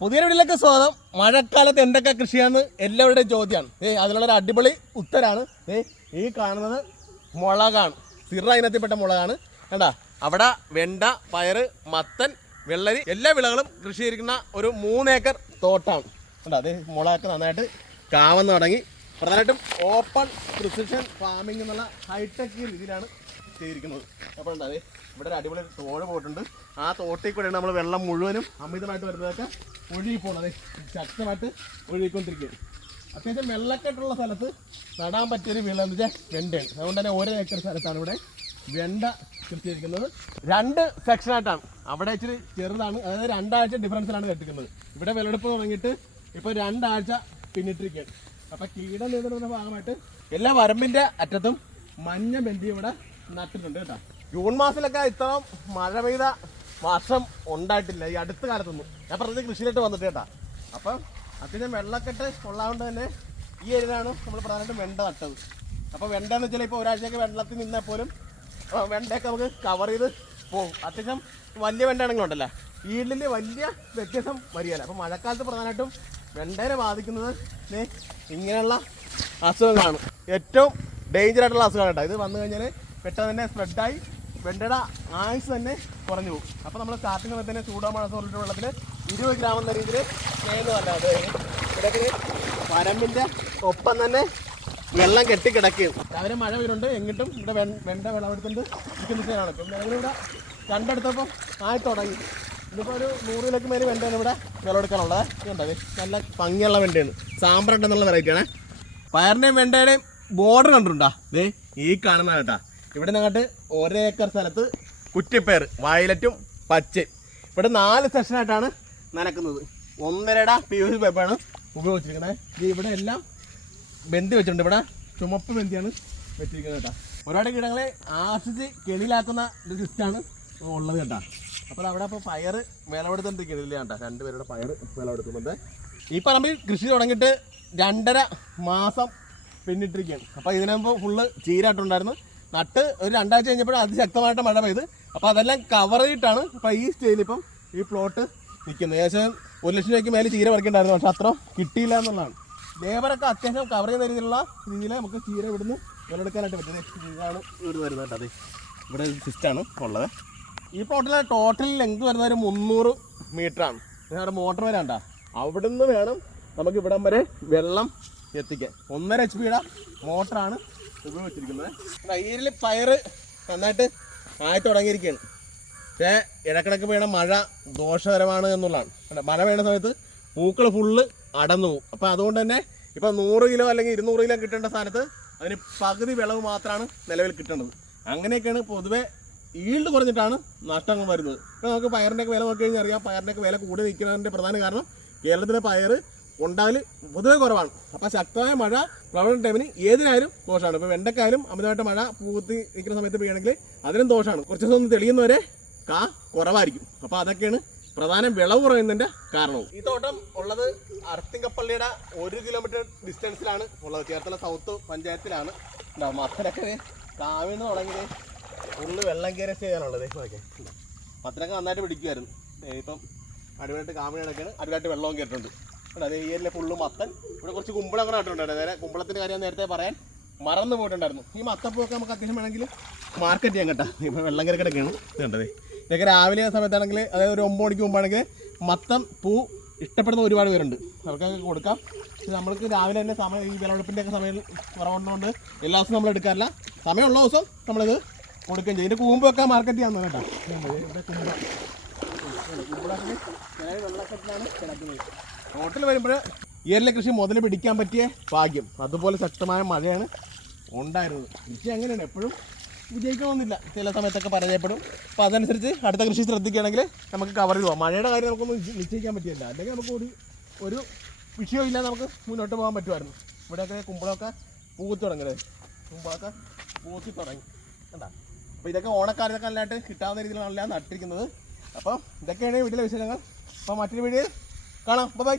പുതിയ വീട്ടിലേക്ക് സ്വാഗതം. മഴക്കാലത്ത് എന്തൊക്കെ കൃഷിയാണ് എല്ലാവരുടെയും ചോദ്യമാണ്. ഏ അതിനുള്ള ഒരു അടിപൊളി ഉത്തരാണ്. ഏ ഈ കാണുന്നത് മുളകാണ്. സിറ ഇനത്തിൽപ്പെട്ട മുളകാണ്. കണ്ടാ? അവിടെ വെണ്ട പയറ് മത്തൻ വെള്ളരി എല്ലാ വിളകളും കൃഷി ചെയ്തിരിക്കുന്ന ഒരു മൂന്നേക്കർ തോട്ടമാണ് കണ്ടാ? അത് മുളകൊക്കെ നന്നായിട്ട് കാവന്ന് തുടങ്ങി. പ്രധാനമായിട്ടും ഓപ്പൺ പ്രിസിഷൻ ഫാമിംഗ് എന്നുള്ള ഹൈടെക് രീതിയിലാണ് ചെയ്തിരിക്കുന്നത് അപ്പോൾ ഉണ്ടാവേ ഇവിടെ ഒരു അടിപൊളി തോട് പോയിട്ടുണ്ട്. ആ തോട്ടിൽ കൂടെയാണ് നമ്മൾ വെള്ളം മുഴുവനും അമിതമായിട്ട് വരുന്നതൊക്കെ ഒഴുകി പോകുന്നത്. ശക്തമായിട്ട് ഒഴുകിക്കൊണ്ടിരിക്കുകയാണ്. അത്യാവശ്യം വെള്ളക്കെട്ടുള്ള സ്ഥലത്ത് നടാൻ പറ്റിയൊരു വിള എന്ന് വെച്ചാൽ വെണ്ടയാണ്. അതുകൊണ്ട് തന്നെ ഓരോ ഏക്കർ സ്ഥലത്താണ് ഇവിടെ വെണ്ട കൃഷി ചെയ്തിരിക്കുന്നത് രണ്ട് സെക്ഷനായിട്ടാണ് അവിടെ ഇച്ചിരി ചെറുതാണ്. അതായത് രണ്ടാഴ്ച ഡിഫറൻസിലാണ് കെട്ടിക്കുന്നത് ഇവിടെ വിളവെടുപ്പ് തുടങ്ങിയിട്ട് ഇപ്പോൾ രണ്ടാഴ്ച പിന്നിട്ടിരിക്കുകയാണ്. അപ്പോൾ കീട നിയന്ത്രണത്തിന്റെ ഭാഗമായിട്ട് എല്ലാ വരമ്പിന്റെ അറ്റത്തും മഞ്ഞ ബന്ധി ഇവിടെ നട്ടിട്ടുണ്ട് കേട്ടോ. ജൂൺ മാസത്തിലൊക്കെ ഇത്ര മഴ പെയ്ത വർഷം ഉണ്ടായിട്ടില്ല. ഈ അടുത്ത കാലത്തൊന്നും. ഞാൻ പറഞ്ഞത് കൃഷിയിലോട്ട് വന്നിട്ട് കേട്ടാ. അപ്പം അത്യാവശ്യം വെള്ളക്കെട്ട് ഉള്ളതുകൊണ്ട് തന്നെ ഈ ഏരിയയിലാണ് നമ്മൾ പ്രധാനമായിട്ടും വെണ്ട നട്ടത്. അപ്പോൾ വെണ്ട എന്ന് വെച്ചാൽ ഇപ്പോൾ ഒരാഴ്ചയൊക്കെ വെള്ളത്തിൽ നിന്നാൽ പോലും വെണ്ടയൊക്കെ നമുക്ക് കവർ ചെയ്ത് പോകും അത്യാവശ്യം വലിയ വെണ്ട ഈടിൽ വലിയ വ്യത്യാസം വരികയില്ല. അപ്പോൾ മഴക്കാലത്ത് പ്രധാനമായിട്ടും വെണ്ടേനെ ബാധിക്കുന്നത് ഇങ്ങനെയുള്ള അസുഖങ്ങളാണ്. ഏറ്റവും ഡേഞ്ചർ ആയിട്ടുള്ള അസുഖമാണ് കേട്ടോ. ഇത് വന്നു കഴിഞ്ഞാൽ പെട്ടെന്ന് തന്നെ സ്പ്രെഡായി വെണ്ടട ആയുസ് തന്നെ കുറഞ്ഞു പോകും. അപ്പോൾ നമ്മൾ സ്റ്റാർട്ടിങ് സമയത്ത് തന്നെ ചൂടാമണ സോളിട്ട് വെള്ളത്തിൽ ഇരുപത് ഗ്രാം എന്ന രീതിയിൽ ചെയ്യുന്നതല്ല അത് ഒപ്പം തന്നെ വെള്ളം കെട്ടിക്കിടക്കുകയും രാവിലെ മഴ വരുന്നുണ്ട് എങ്ങിട്ടും ഇവിടെ വെണ്ട വിളവെടുത്തുകൊണ്ട് ഇരിക്കുന്ന ഇപ്പം ഞങ്ങളിവിടെ രണ്ടിടത്തപ്പം ആയി തുടങ്ങി. ഇതിപ്പോൾ ഒരു നൂറ് കിലോക്ക് മേലെ വെണ്ടയാണ് ഇവിടെ വിളവെടുക്കാനുള്ളത്. ഇതുണ്ടത് നല്ല ഭംഗിയുള്ള വെണ്ടയാണ്. സാമ്പ്രണ്ട് എന്നുള്ള വെറൈറ്റിയാണ് പയറിന്റെയും വെണ്ടയുടെയും ബോർഡർ കണ്ടിട്ടുണ്ടോ? ദേ ഈ കാണുന്ന കേട്ടാ. ഇവിടെ ഞങ്ങട്ട് ഒരേ ഏക്കർ സ്ഥലത്ത് കുറ്റിപ്പയർ വയലറ്റും പച്ചയും. ഇവിടെ നാല് സെഷനായിട്ടാണ് നനക്കുന്നത്. ഒന്നരട പി യു സി പൈപ്പാണ് ഉപയോഗിച്ചിരിക്കുന്നത് ഇവിടെ എല്ലാം ബന്തി വെച്ചിട്ടുണ്ട്. ഇവിടെ ചുമപ്പ് ബന്തിയാണ് വെച്ചിരിക്കുന്നത് കേട്ടോ. ഒരുപാട് കീടങ്ങളെ ആശ്രയിച്ച് കെണിയിലാക്കുന്ന ഒരു സിസ്റ്റാണ് ഉള്ളത് കേട്ടോ. അപ്പോൾ അവിടെ ഇപ്പോൾ പയർ വിളവെടുത്തോണ്ടിരിക്കുന്നില്ല കേട്ടോ. രണ്ടുപേരുടെ പയർ വിളവെടുക്കുന്നുണ്ട് ഈ പറമ്പിൽ കൃഷി തുടങ്ങിയിട്ട് രണ്ടര മാസം പിന്നിട്ടിരിക്കുകയാണ്. അപ്പോൾ ഇതിനുമ്പോൾ ഫുള്ള് ചീരായിട്ടുണ്ടായിരുന്നു നട്ട് ഒരു രണ്ടാഴ്ച കഴിഞ്ഞപ്പോൾ അതിശക്തമായിട്ട് മഴ പെയ്ത്. അപ്പോൾ അതെല്ലാം കവർ ചെയ്തിട്ടാണ് ഇപ്പോൾ ഈ സ്റ്റേജിൽ ഇപ്പം ഈ പ്ലോട്ട് നിൽക്കുന്നത്. ഏകദേശം ഒരു ലക്ഷം രൂപയ്ക്ക് മേലെ ചീര പറിക്കണ്ടായിരുന്നു. പക്ഷെ അത്ര കിട്ടിയില്ല എന്നുള്ളതാണ്. ലേബറൊക്കെ അത്യാവശ്യം കവർ ചെയ്യുന്ന രീതിയിലുള്ള രീതിയിൽ നമുക്ക് ചീര ഇവിടുന്ന് വിലയെടുക്കാനായിട്ട് പറ്റുന്നത് ഇതാണ് ഇവിടെ വരുന്നത് കേട്ടോ. അതെ ഇവിടെ സിസ്റ്റാണ് ഉള്ളത്. ഈ പ്ലോട്ടിലെ ടോട്ടൽ ലെങ്ത് വരുന്നത് ഒരു മുന്നൂറ് മീറ്ററാണ് അവിടെ മോട്ടർ വരാണ്ട അവിടുന്ന് വേണം നമുക്ക് ഇവിടം വരെ വെള്ളം എത്തിക്കാൻ. ഒന്നര എച്ച് പിയുടെ മോട്ടറാണ് ഉപയോഗിച്ചിരിക്കുന്നത് ഈരിൽ പയറ് നന്നായിട്ട് ആയി തുടങ്ങിയിരിക്കുകയാണ്. പക്ഷേ ഇടക്കിടക്ക് വീണ മഴ ദോഷകരമാണ് എന്നുള്ളതാണ്. മഴ വീണ സമയത്ത് പൂക്കൾ ഫുള്ള് അടന്നു പോകും. അപ്പം അതുകൊണ്ട് തന്നെ ഇപ്പം നൂറ് കിലോ അല്ലെങ്കിൽ ഇരുന്നൂറ് കിലോ കിട്ടേണ്ട സ്ഥാനത്ത് അതിന് പകുതി വിളവ് മാത്രമാണ് നിലവിൽ കിട്ടേണ്ടത്. അങ്ങനെയൊക്കെയാണ് പൊതുവെ ഈൽഡ് കുറഞ്ഞിട്ടാണ് നഷ്ടങ്ങൾ വരുന്നത്. ഇപ്പം നമുക്ക് പയറിന്റെയൊക്കെ വില നോക്കി കഴിഞ്ഞാൽ അറിയാം. പയറിന്റെയൊക്കെ വില കൂടി നിൽക്കുന്നതിന്റെ പ്രധാന കാരണം കേരളത്തിലെ പയർ ഉണ്ടാകൽ പൊതുവെ കുറവാണ്. അപ്പോൾ ശക്തമായ മഴ പ്രവണ ടൈമിന് ഏതിനായാലും ദോഷമാണ് ഇപ്പോൾ വെണ്ടക്കായാലും അമിതമായിട്ട് മഴ പൂത്തി നിൽക്കുന്ന സമയത്ത് പെയ്യണമെങ്കിൽ അതിനും ദോഷമാണ് കുറച്ച് ദിവസം ഒന്ന് തെളിയുന്നവരെ കാ കുറവായിരിക്കും. അപ്പോൾ അതൊക്കെയാണ് പ്രധാന വിളവ് കുറയുന്നതിന്റെ കാരണവും. ഈ തോട്ടം ഉള്ളത് അർത്തിങ്കപ്പള്ളിയുടെ ഒരു കിലോമീറ്റർ ഡിസ്റ്റൻസിലാണ് ഉള്ളത് ചേർത്തല സൗത്ത് പഞ്ചായത്തിലാണ്. മത്തനൊക്കെ കാവിന്ന് തുടങ്ങിയത് ഉള്ളു വെള്ളം കയറി ചെയ്യാനുള്ളത് ഓക്കെ മത്തനൊക്കെ നന്നായിട്ട് പിടിക്കുമായിരുന്നു ഇപ്പം അടിപൊളിയായിട്ട് കാമിണി കിടക്കാണ് അടിപൊളിയായിട്ട് വെള്ളവും കയറ്റുന്നുണ്ട് ഉണ്ട് അതേ ഈ ഏരിയയിലെ ഫുള്ള് മത്തൻ. ഇവിടെ കുറച്ച് കുമ്പളം കൂടെ നട്ടിട്ടുണ്ടായിരുന്നു. നേരെ കുമ്പളത്തിന്റെ കാര്യം നേരത്തെ പറയാൻ മറന്നു പോയിട്ടുണ്ടായിരുന്നു. ഈ മത്തപ്പൂവൊക്കെ നമുക്ക് അത്യാവശ്യം വേണമെങ്കിൽ മാർക്കറ്റ് ചെയ്യാൻ കേട്ടോ. ഇപ്പോൾ വെള്ളം കയറി കിടക്കുകയാണ്. ഇതുണ്ടത് ഇതൊക്കെ രാവിലെ സമയത്താണെങ്കിൽ അതായത് ഒരു ഒമ്പത് മണിക്ക് മുമ്പാണെങ്കിൽ മത്തം പൂ ഇഷ്ടപ്പെടുന്ന ഒരുപാട് പേരുണ്ട്. അവർക്കൊക്കെ കൊടുക്കാം. നമ്മൾക്ക് രാവിലെ തന്നെ സമയം ഈ വിളവെടുപ്പിന്റെ ഒക്കെ സമയം കുറവുള്ളതുകൊണ്ട് എല്ലാ ദിവസവും നമ്മൾ എടുക്കാറില്ല. സമയമുള്ള ദിവസം നമ്മളിത് കൊടുക്കുകയും ചെയ്യും. ഇതിന്റെ കൂമ്പൊക്കെ മാർക്കറ്റ് ചെയ്യാൻ കേട്ടോ. ഇവിടെ കുമ്പ കുമ്പളൊക്കെ വെള്ളക്കെട്ടിലാണ് കിടക്കുന്നത്. റോട്ടിൽ വരുമ്പോൾ ഏരിലെ കൃഷി മുതൽ പിടിക്കാൻ പറ്റിയ ഭാഗ്യം. അതുപോലെ ശക്തമായ മഴയാണ് ഉണ്ടായിരുന്നത്. കൃഷി അങ്ങനെയാണ് എപ്പോഴും വിജയിക്കണമെന്നില്ല. ചില സമയത്തൊക്കെ പരാജയപ്പെടും. അപ്പോൾ അതനുസരിച്ച് അടുത്ത കൃഷി ശ്രദ്ധിക്കുകയാണെങ്കിൽ നമുക്ക് കവർ പോകാം മഴയുടെ കാര്യം നമുക്കൊന്നും നിശ്ച- നിശ്ചയിക്കാൻ പറ്റില്ല. അല്ലെങ്കിൽ നമുക്ക് ഒരു ഒരു വിഷയവും ഇല്ലാതെ നമുക്ക് മുന്നോട്ട് പോകാൻ പറ്റുമായിരുന്നു. ഇവിടെയൊക്കെ കുമ്പളമൊക്കെ പൂത്തി തുടങ്ങിയത് കുമ്പളമൊക്കെ പൂത്തി തുടങ്ങി. കണ്ടാ? അപ്പോൾ ഇതൊക്കെ ഓണക്കാലത്തൊക്കെ നല്ലതായിട്ട് കിട്ടാവുന്ന രീതിയിലാണ് നട്ടിരിക്കുന്നത്. അപ്പം ഇതൊക്കെയാണ് വീട്ടിലെ വിശേഷങ്ങൾ. അപ്പോൾ മറ്റൊരു വീഡിയോ കാണാം. ബൈ